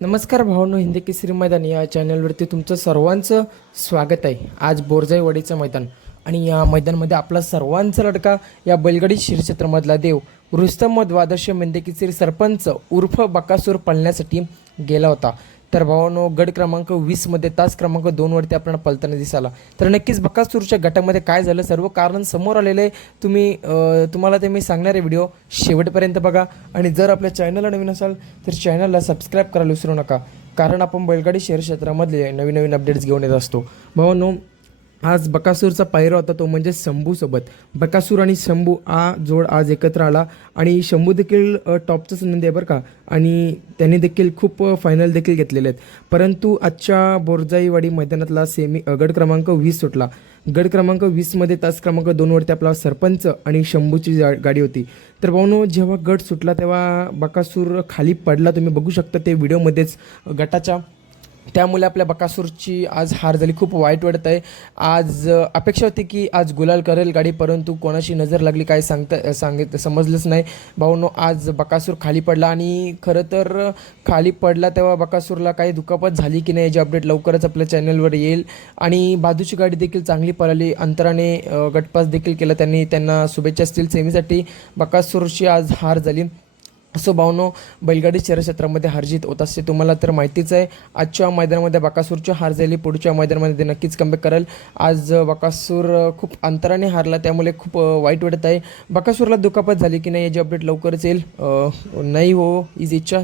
नमस्कार भावांनो, हिंदी केसरी मैदान या चॅनलवरती तुमचं सर्वांचं स्वागत आहे. आज बोरजाईवाडीचं मैदान आणि या मैदानामध्ये आपला सर्वांचा लडका या बैलगाडी शिरक्षेत्रामधला देव रुस्तम द्वादश मेंढेकेसरी सरपंच उर्फ बकासूर पळण्यासाठी गेला होता. तर भावांनो, गट क्रमांक 20मध्ये तास क्रमांक 2वरती आपल्याला पळताना दिसाला. तर नक्कीच बकासूरच्या गटामध्ये काय झालं सर्व कारण समोर आलेलं आहे. तुम्हाला ते मी सांगणारे व्हिडिओ शेवटपर्यंत बघा आणि जर आपल्या चॅनलला नवीन असाल तर चॅनलला सबस्क्राईब करायला विसरू नका, कारण आपण बैलगाडी शहर क्षेत्रामधले नवीन नवीन अपडेट्स घेऊन येत असतो. भावांनो, आज बकासूरचा पायरा होता तो म्हणजे शंभूसोबत. बकासूर आणि शंभू हा जोड आज एकत्र आला आणि शंभू देखील टॉपचाच नंदी आहे बरं का, आणि त्यांनी देखील खूप फायनल देखील घेतलेले आहेत. परंतु आजच्या बोरजाईवाडी मैदानातला गट क्रमांक 20 सुटला. गट क्रमांक 20मध्ये तास क्रमांक 2वरती आपला सरपंच आणि शंभूची गाडी होती. तर भाऊनो, जेव्हा गट सुटला तेव्हा बकासूर खाली पडला, तुम्ही बघू शकता ते व्हिडिओमध्येच गटाच्या. त्यामुळे आपल्या बकासूरची आज हार झाली. खूप वाईट वाटत आहे. आज अपेक्षा होती की आज गुलाल करेल गाडी, परंतु कोणाशी नजर लागली काय समजलंच नाही. भाऊनो, आज बकासूर खाली पडला आणि खरं तर खाली पडला तेव्हा बकासूरला काही दुखापत झाली की नाही याची अपडेट लवकरच आपल्या चॅनलवर येईल. आणि बाजूची गाडी देखील चांगली पळाली, अंतराने गटपास देखील केला त्यांना शुभेच्छा असतील. सेमीसाठी बकासूरची आज हार झाली. असो भावनो, बैलगाडी शहरक्षेत्रामध्ये हारजीत होत असते, तुम्हाला तर माहितीच आहे. आजच्या मैदानामध्ये बकासूरची हार झाली, पुढच्या मैदानामध्ये नक्कीच कमबॅक करेल. आज बकासूर खूप अंतराने हारला, त्यामुळे खूप वाईट वाटत आहे. बकासूरला दुखापत झाली की नाही याची अपडेट लवकरच येईल. नाही हो हीच इच्छा.